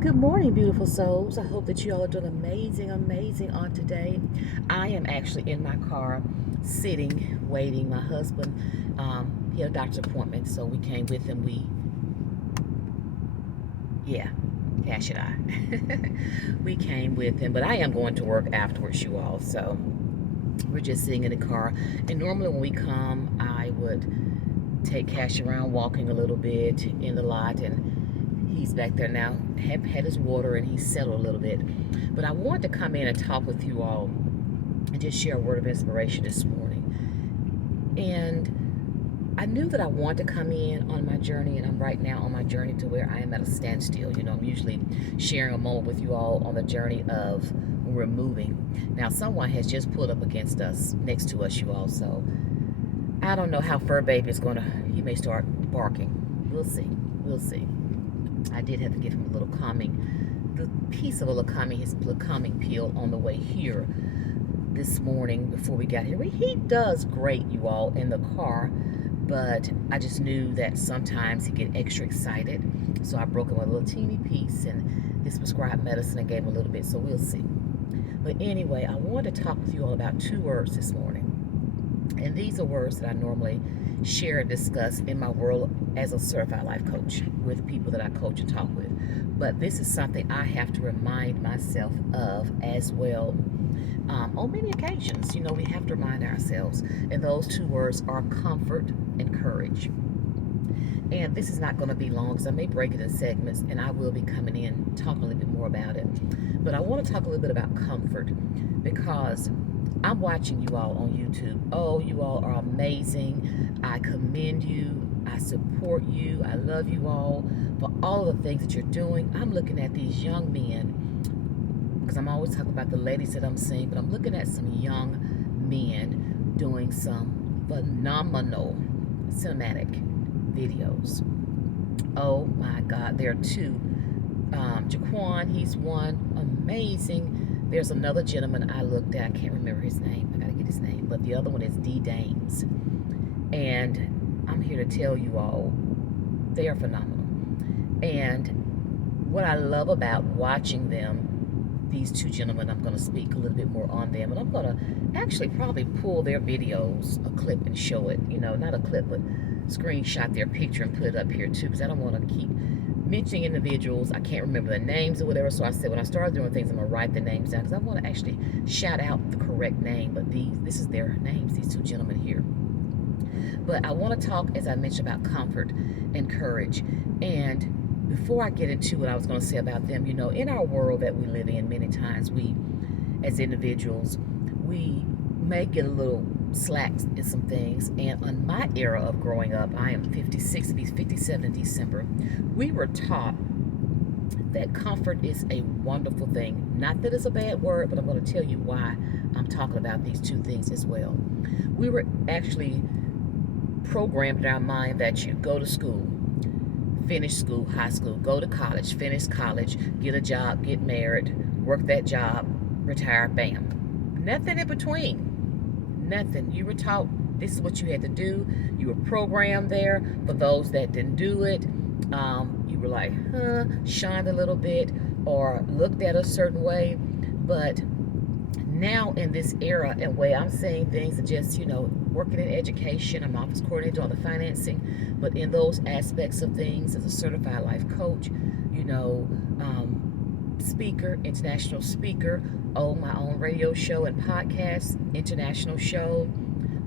Good morning, beautiful souls. I hope that you all are doing amazing, amazing on today. I am actually in my car, sitting, waiting. My husband, he had a doctor's appointment, so we came with him. Yeah, Cash and I, we came with him. But I am going to work afterwards, you all. So we're just sitting in the car. And normally when we come, I would take Cash around, walking a little bit in the lot, and he's back there now, had his water, and he's settled a little bit. But I wanted to come in and talk with you all and just share a word of inspiration this morning. And I knew that I wanted to come in on my journey, and I'm right now on my journey to where I am at a standstill. I'm usually sharing a moment with you all on the journey of when we're moving. Now, someone has just pulled up against us, next to us, you all. So I don't know how Fur Baby is he may start barking. We'll see. We'll see. I did have to give him a little piece of a little his little calming pill on the way here this morning before we got here. He does great, you all, in the car, but I just knew that sometimes he get extra excited. So I broke him a little teeny piece and his prescribed medicine and gave him a little bit, so we'll see. But anyway, I wanted to talk with you all about two words this morning. And these are words that I normally share and discuss in my world as a certified life coach with people that I coach and talk with. But this is something I have to remind myself of as well. On many occasions, we have to remind ourselves. And those two words are comfort and courage. And this is not going to be long because I may break it in segments and I will be coming in talking a little bit more about it. But I want to talk a little bit about comfort because I'm watching you all on YouTube. Oh, you all are amazing. I commend you. I support you. I love you all for all of the things that you're doing. I'm looking at these young men because I'm always talking about the ladies that I'm seeing, but I'm looking at some young men doing some phenomenal cinematic videos. Oh my God, there are two. Jaquan, he's one, amazing. There's another gentleman I looked at, I can't remember his name, I gotta get his name, but the other one is D. Dames. And I'm here to tell you all, they are phenomenal. And what I love about watching them, these two gentlemen, I'm going to speak a little bit more on them, and I'm going to actually probably pull their videos, a clip, and show it, not a clip, but screenshot their picture and put it up here too, because I don't want to keep mentioning individuals. I can't remember the names or whatever, so I said when I started doing things, I'm going to write the names down, because I want to actually shout out the correct name, but this is their names, these two gentlemen here. But I want to talk, as I mentioned, about comfort and courage. And before I get into what I was going to say about them, in our world that we live in, many times we, as individuals, we may get a little slack in some things. And on my era of growing up, I am 56, 57 in December, we were taught that comfort is a wonderful thing. Not that it's a bad word, but I'm going to tell you why I'm talking about these two things as well. We were actually programmed in our mind that you go to school, finish school, high school, go to college, finish college, get a job, get married, work that job, retire, bam. Nothing in between. Nothing. You were taught this is what you had to do. You were programmed there. For those that didn't do it, you were like, shined a little bit or looked at a certain way. But now in this era and way, I'm saying things that just, working in education, I'm office coordinator on the financing, but in those aspects of things as a certified life coach, speaker, international speaker, own my own radio show and podcast, international show,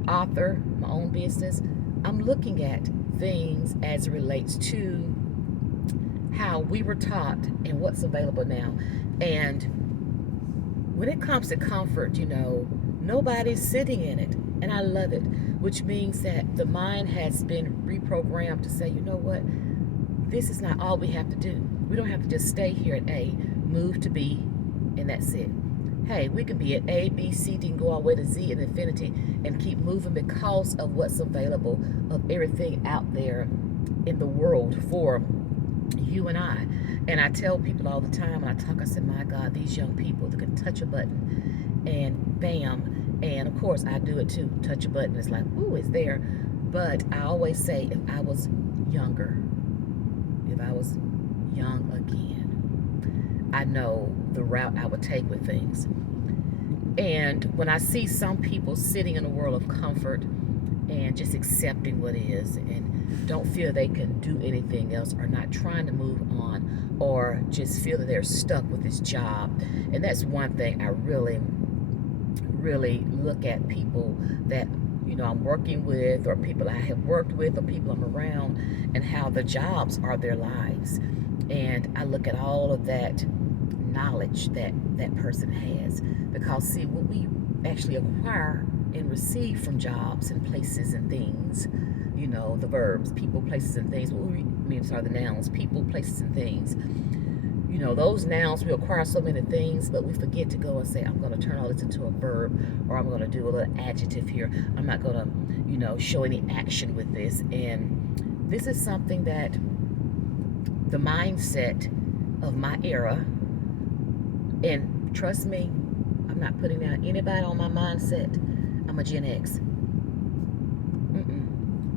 author, my own business. I'm looking at things as it relates to how we were taught and what's available now. And when it comes to comfort, nobody's sitting in it. And I love it, which means that the mind has been reprogrammed to say, you know what, this is not all we have to do. We don't have to just stay here at A, move to B, and that's it. Hey, we can be at A, B, C, D, and go all the way to Z and infinity and keep moving because of what's available, of everything out there in the world for you and I. And I tell people all the time when I talk, I say, my God, these young people that can touch a button and bam. And of course I do it too. Touch a button, it's like, ooh, it's there. But I always say, if I was younger, if I was young again, I know the route I would take with things. And when I see some people sitting in a world of comfort and just accepting what is and don't feel they can do anything else or not trying to move on or just feel that they're stuck with this job. And that's one thing I really, really look at people that I'm working with or people I have worked with or people I'm around and how the jobs are their lives. And I look at all of that knowledge that that person has, because see, what we actually acquire and receive from jobs and places and things, the verbs, people, places, and things. The nouns, people, places, and things. Those nouns, we acquire so many things, but we forget to go and say, I'm going to turn all this into a verb, or I'm going to do a little adjective here. I'm not going to, show any action with this. And this is something that the mindset of my era, and trust me, I'm not putting down anybody on my mindset. I'm a Gen X.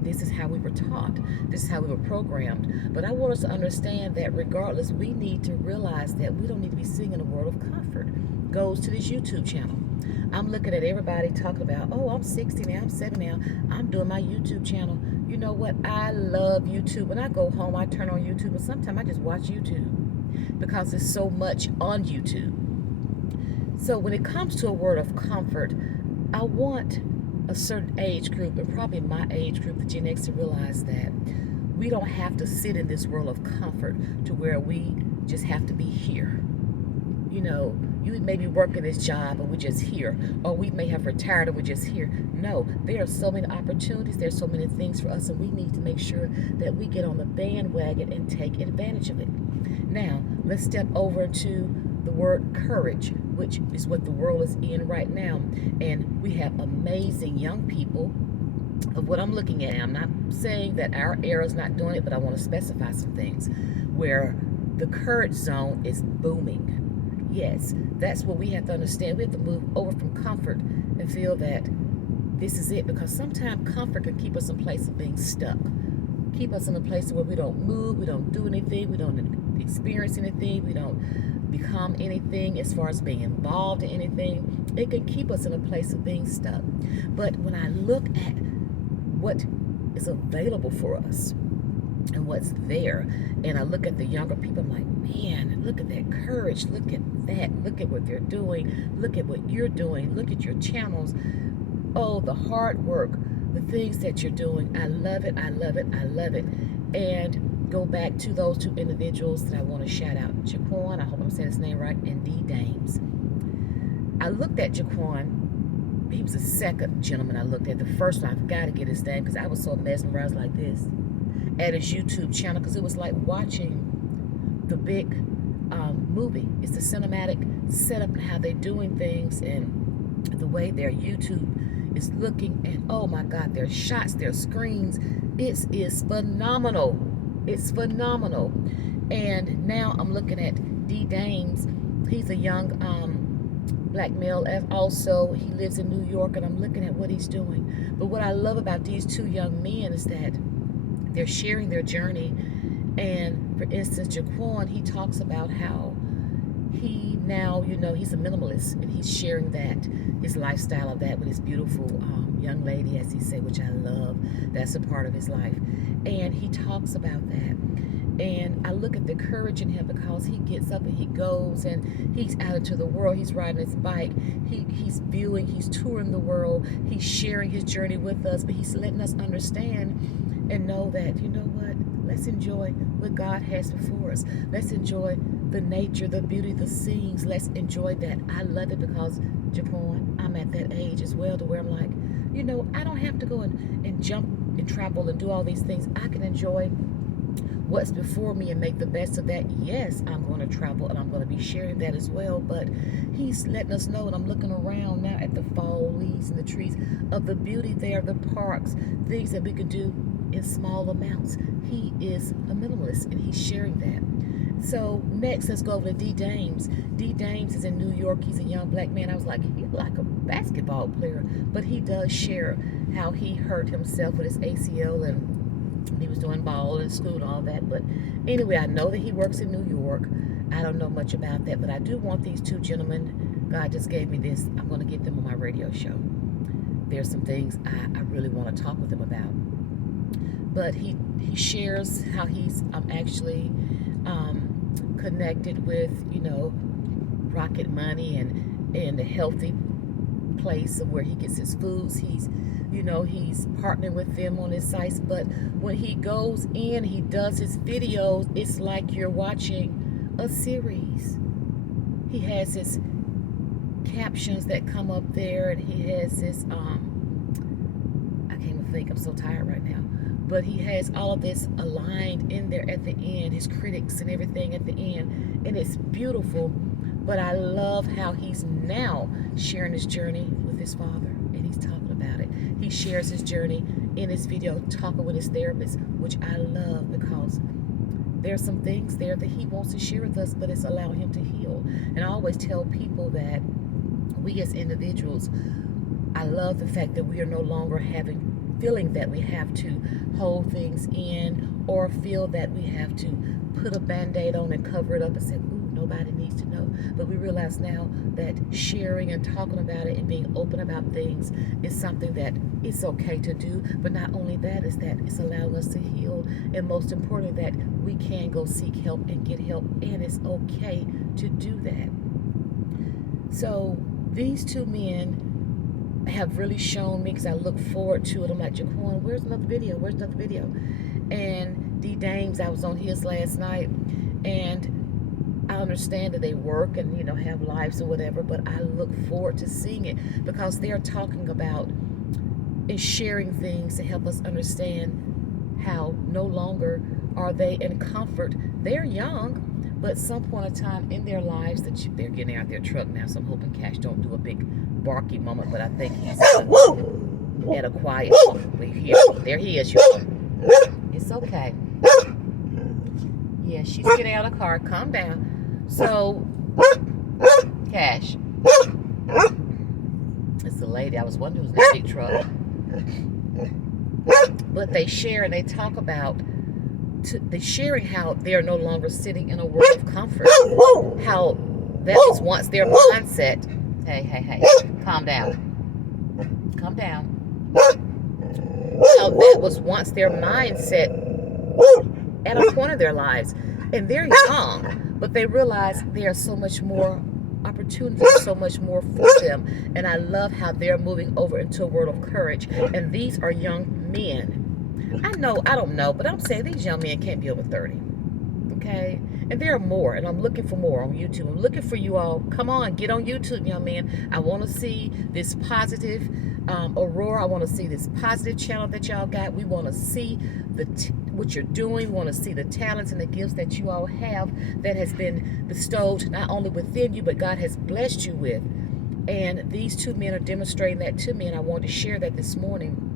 This is how we were taught. This is how we were programmed. But I want us to understand that regardless, we need to realize that we don't need to be sitting in a world of comfort. Goes to this YouTube channel. I'm looking at everybody talking about, oh, I'm 60 now, I'm 70 now, I'm doing my YouTube channel. You know what? I love YouTube. When I go home, I turn on YouTube, and sometimes I just watch YouTube because there's so much on YouTube. So when it comes to a word of comfort, I want a certain age group, and probably my age group, the Gen X, to realize that we don't have to sit in this world of comfort to where we just have to be here. You may be working this job and we're just here, or we may have retired and we're just here. No, there are so many opportunities, there's so many things for us, and we need to make sure that we get on the bandwagon and take advantage of it. Now, let's step over to the word courage, which is what the world is in right now. And we have amazing young people of what I'm looking at. I'm not saying that our era is not doing it, but I want to specify some things where the courage zone is booming. Yes, that's what we have to understand. We have to move over from comfort and feel that this is it, because sometimes comfort can keep us in a place of being stuck. Keep us in a place where we don't move, we don't do anything, we don't experience anything, we don't become anything as far as being involved in anything. It can keep us in a place of being stuck. But when I look at what is available for us and what's there, and I look at the younger people, I'm like, man, look at that courage, look at that, look at what they're doing, look at what you're doing, look at your channels. Oh, the hard work, the things that you're doing. I love it, I love it, I love it. And go back to those two individuals that I want to shout out. Jaquan, I hope I'm saying his name right, and D. Dames. I looked at Jaquan. He was the second gentleman I looked at. The first one, I've got to get his name because I was so mesmerized like this at his YouTube channel, because it was like watching the big movie. It's the cinematic setup and how they're doing things and the way their YouTube is looking, and oh my God, their shots, their screens, it is phenomenal. It's phenomenal. And now I'm looking at D. Dames. He's a young black male, and also he lives in New York, and I'm looking at what he's doing. But what I love about these two young men is that they're sharing their journey. And for instance, Jaquan, he talks about how he now, he's a minimalist, and he's sharing that, his lifestyle of that with his beautiful young lady, as he said, which I love. That's a part of his life. And he talks about that. And I look at the courage in him, because he gets up and he goes and he's out into the world. He's riding his bike. He's viewing, he's touring the world. He's sharing his journey with us, but he's letting us understand and know that, you know what? Let's enjoy what God has before us. Let's enjoy the nature, the beauty, the scenes. Let's enjoy that. I love it, because, Jaquan, I'm at that age as well to where I'm like, I don't have to go and jump and travel and do all these things. I can enjoy what's before me and make the best of that. Yes, I'm going to travel, and I'm going to be sharing that as well, but he's letting us know, and I'm looking around now at the fall leaves and the trees, of the beauty there, the parks, things that we could do in small amounts. He is a minimalist, and he's sharing that. So next, let's go over to D. Dames. D. Dames is in New York. He's a young black man. I was like, he's like a basketball player, but he does share how he hurt himself with his ACL, and he was doing ball in school and all that. But anyway, I know that he works in New York, I don't know much about that, but I do want these two gentlemen. God just gave me this. I'm going to get them on my radio show. There's some things I really want to talk with them about. But he shares how he's actually connected with, Rocket Money and the healthy place of where he gets his foods. He's partnering with them on his sites. But when he goes in, he does his videos, it's like you're watching a series. He has his captions that come up there, and he has his I can't even think, I'm so tired right now, but he has all of this aligned in there at the end, his critics and everything at the end, and it's beautiful. But I love how he's now sharing his journey with his father, and he's talking about it. He shares his journey in his video, talking with his therapist, which I love, because there's some things there that he wants to share with us, but it's allowing him to heal. And I always tell people that we as individuals, I love the fact that we are no longer feeling that we have to hold things in, or feel that we have to put a band-aid on and cover it up and say, ooh, nobody needs to know. But we realize now that sharing and talking about it and being open about things is something that it's okay to do. But not only that, is that it's allowing us to heal, and most importantly, that we can go seek help and get help, and it's okay to do that. So these two men have really shown me, because I look forward to it. I'm like, Jaquan, where's another video? Where's another video? And D. Dames, I was on his last night, and I understand that they work and, have lives or whatever, but I look forward to seeing it, because they are talking about and sharing things to help us understand how no longer are they in comfort. They're young, but some point in time in their lives that they're getting out their truck now, so I'm hoping Cash don't do a big barky moment, but I think he's at a quiet moment. There he is, y'all. It's okay. Yeah, she's getting out of the car. Calm down. So, Cash. It's the lady. I was wondering who's in that big truck. But they share and they talk about they're sharing how they are no longer sitting in a world of comfort. How that was once their mindset. Hey, calm down. Calm down. How that was once their mindset at a point of their lives. And they're young, but they realize there's so much more opportunity, so much more for them. And I love how they're moving over into a world of courage. And these are young men. I don't know, but I'm saying these young men can't be over 30. Okay? And there are more, and I'm looking for more on YouTube. I'm looking for you all. Come on, get on YouTube, young men. I want to see this positive Aurora. I want to see this positive channel that y'all got. We want to see what you're doing. We want to see the talents and the gifts that you all have that has been bestowed not only within you, but God has blessed you with. And these two men are demonstrating that to me, and I wanted to share that this morning.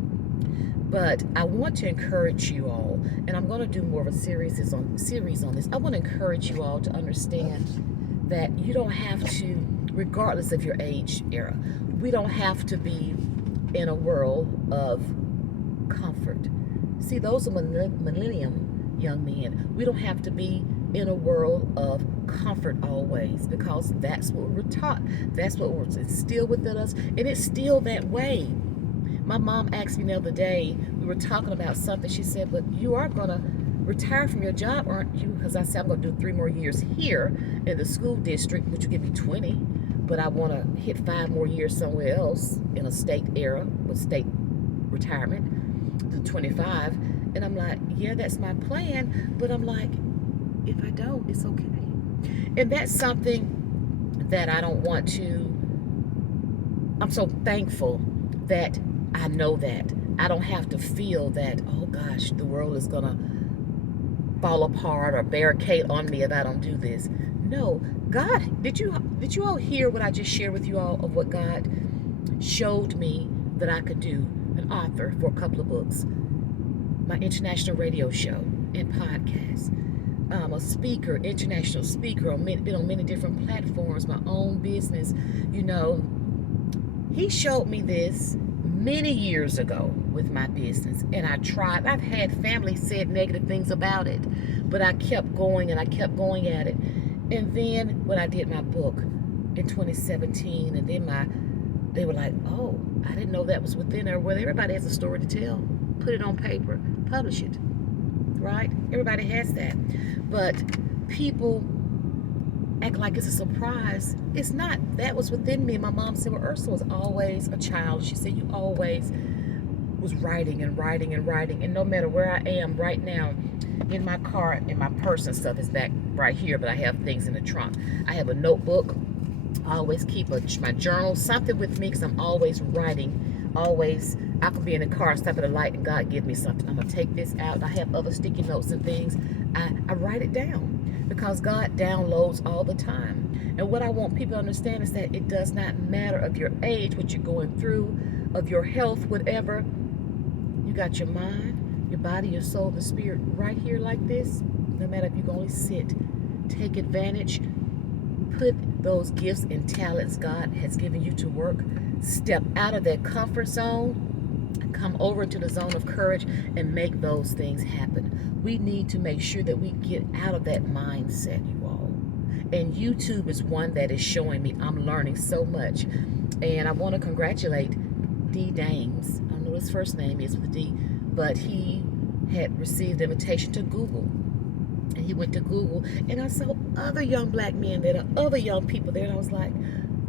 But I want to encourage you all, and I'm going to do more of a series on this. I want to encourage you all to understand that you don't have to, regardless of your age era, we don't have to be in a world of comfort. See, those are millennium young men. We don't have to be in a world of comfort always, because that's what we're taught. That's what was instilled within us, and it's still that way. My mom asked me the other day, we were talking about something. She said, but you are going to retire from your job, aren't you? Because I said, I'm going to do 3 more years here in the school district, which will give me 20. But I want to hit 5 more years somewhere else in a state era with state retirement to 25. And I'm like, yeah, that's my plan. But I'm like, if I don't, it's okay. And that's something that I don't want to. I'm so thankful that I know that. I don't have to feel that, oh gosh, the world is going to fall apart or barricade on me if I don't do this. No, God, did you all hear what I just shared with you all of what God showed me that I could do? An author for a couple of books, my international radio show and podcast, a speaker, international speaker, been on many different platforms, my own business. He showed me this many years ago with my business, and I tried. I've had family said negative things about it, but I kept going and I kept going at it. And then when I did my book in 2017, and then they were like, oh, I didn't know that was within her. Well, everybody has a story to tell. Put it on paper, publish it, right? Everybody has that. But people act like it's a surprise. It's not. That was within me. My mom said, well, Ursula was always a child. She said, you always was writing and writing and writing. And no matter where I am right now, in my car, and my purse and stuff is back right here, but I have things in the trunk. I have a notebook. I always keep my journal, something with me, because I'm always writing. Always, I could be in the car, stop at a light, and God give me something. I'm going to take this out. I have other sticky notes and things. I write it down because God downloads all the time. And what I want people to understand is that it does not matter of your age, what you're going through, of your health, whatever. You got your mind, your body, your soul, the spirit right here like this. No matter if you can only sit, take advantage, put those gifts and talents God has given you to work. Step out of that comfort zone, come over to the zone of courage, and make those things happen. We need to make sure that we get out of that mindset, you all. And YouTube is one that is showing me I'm learning so much. And I want to congratulate D. Dames. I don't know what his first name is with a D, but he had received an invitation to Google. And he went to Google, and I saw other young black men there, other young people there, and I was like,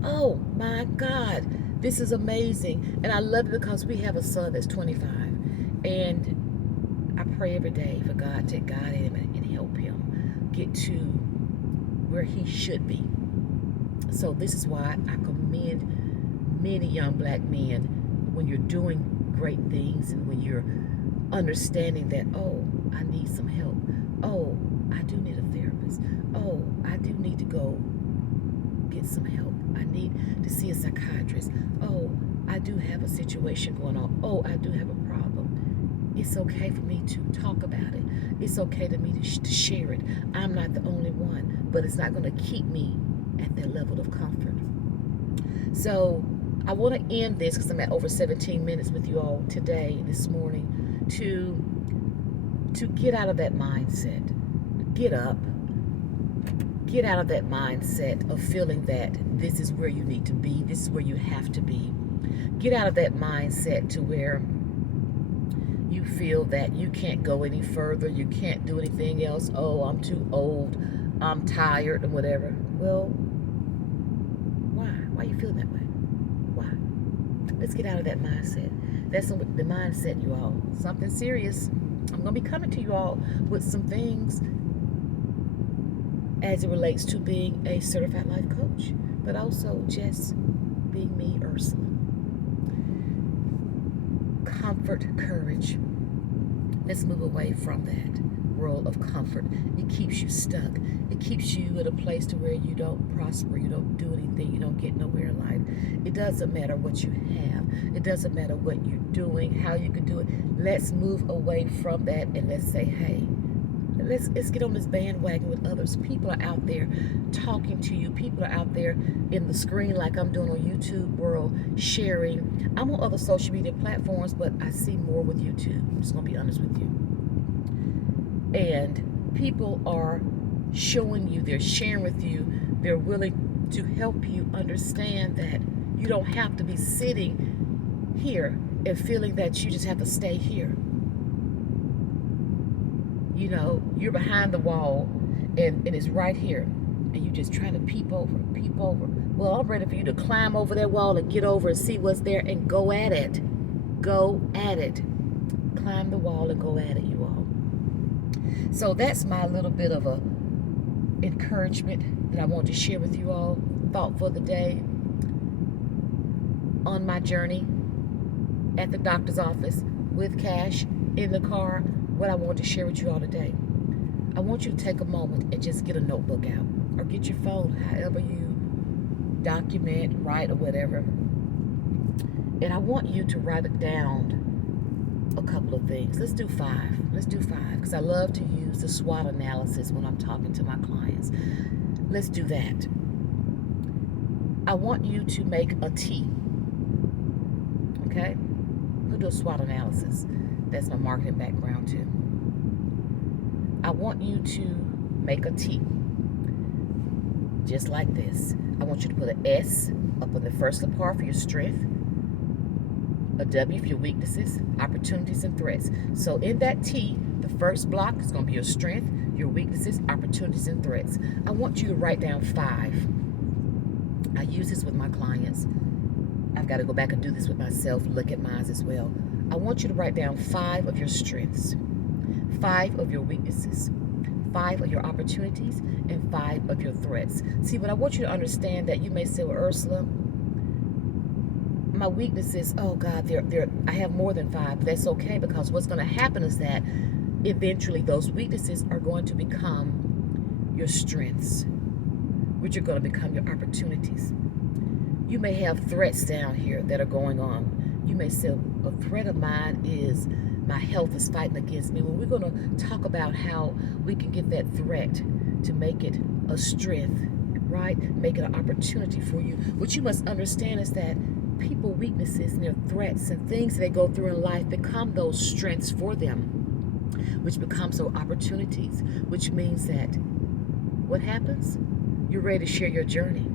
oh my God, this is amazing. And I love it because we have a son that's 25, and I pray every day for God to guide him and help him get to where he should be. So this is why I commend many young black men when you're doing great things and when you're understanding that, oh, I need some help. Oh, I do need a therapist. Oh, I do need to go get some help. I need to see a psychiatrist. Oh, I do have a situation going on. Oh, I do have a problem. It's okay for me to talk about it. It's okay to me to share it. I'm not the only one, but it's not going to keep me at that level of comfort. So I want to end this because I'm at over 17 minutes with you all today, this morning, to get out of that mindset. Get up. Get out of that mindset of feeling that this is where you need to be. This is where you have to be. Get out of that mindset to where you feel that you can't go any further. You can't do anything else. Oh, I'm too old. I'm tired and whatever. Well, why? Why you feel that way? Why? Let's get out of that mindset. That's the mindset, you all. Something serious. I'm going to be coming to you all with some things as it relates to being a certified life coach, but also just being me, Ursula. Comfort, courage. Let's move away from that world of comfort. It keeps you stuck. It keeps you at a place to where you don't prosper, you don't do anything, you don't get nowhere in life. It doesn't matter what you have. It doesn't matter what you're doing, how you can do it. Let's move away from that and let's say, hey, let's get on this bandwagon with others. People are out there talking to you. People are out there in the screen like I'm doing on YouTube world, sharing. I'm on other social media platforms, but I see more with YouTube. I'm just going to be honest with you. And people are showing you, they're sharing with you, they're willing to help you understand that you don't have to be sitting here and feeling that you just have to stay here. You know, you're behind the wall and it's right here and you're just trying to peep over. Well, I'm ready for you to climb over that wall and get over and see what's there and go at it. Go at it. Climb the wall and go at it, you all. So that's my little bit of a encouragement that I want to share with you all. Thought for the day on my journey at the doctor's office with Cash in the car. What I want to share with you all today. I want you to take a moment and just get a notebook out or get your phone, however you document, write, or whatever. And I want you to write it down a couple of things. Let's do 5. Let's do 5 because I love to use the SWOT analysis when I'm talking to my clients. Let's do that. I want you to make a T. Okay? We'll do a SWOT analysis. That's my marketing background too. I want you to make a T. just like this. I want you to put an S up on the first part for your strength, a W for your weaknesses, opportunities, and threats. So in that T, the first block is going to be your strength, your weaknesses, opportunities, and threats. I want you to write down 5. I use this with my clients. I've got to go back and do this with myself, look at mine as well. I want you to write down 5 of your strengths, 5 of your weaknesses, 5 of your opportunities, and 5 of your threats. See, but I want you to understand that you may say, well, Ursula, my weaknesses, oh God, I have more than 5, but that's okay, because what's going to happen is that eventually those weaknesses are going to become your strengths, which are going to become your opportunities. You may have threats down here that are going on. You may say, a threat of mine is my health is fighting against me. Well, we're going to talk about how we can get that threat to make it a strength, right? Make it an opportunity for you. What you must understand is that people weaknesses and their threats and things they go through in life become those strengths for them, which becomes those opportunities, which means that what happens? You're ready to share your journey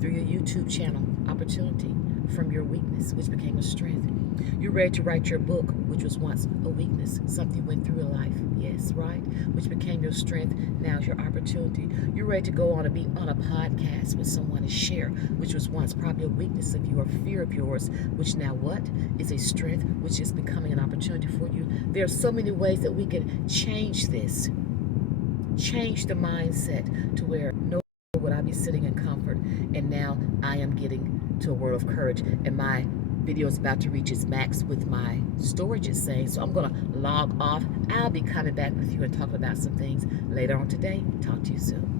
through your YouTube channel, opportunity from your weakness, which became a strength. You're ready to write your book, which was once a weakness, something you went through in life, yes, right? Which became your strength, now is your opportunity. You're ready to go on and be on a podcast with someone to share, which was once probably a weakness of you or fear of yours, which now what? Is a strength, which is becoming an opportunity for you. There are so many ways that we can change this, change the mindset to where no would I be sitting in comfort, and now I am getting to a world of courage, and my video is about to reach its max with my storage is saying. So I'm going to log off. I'll be coming back with you and talking about some things later on today. Talk to you soon.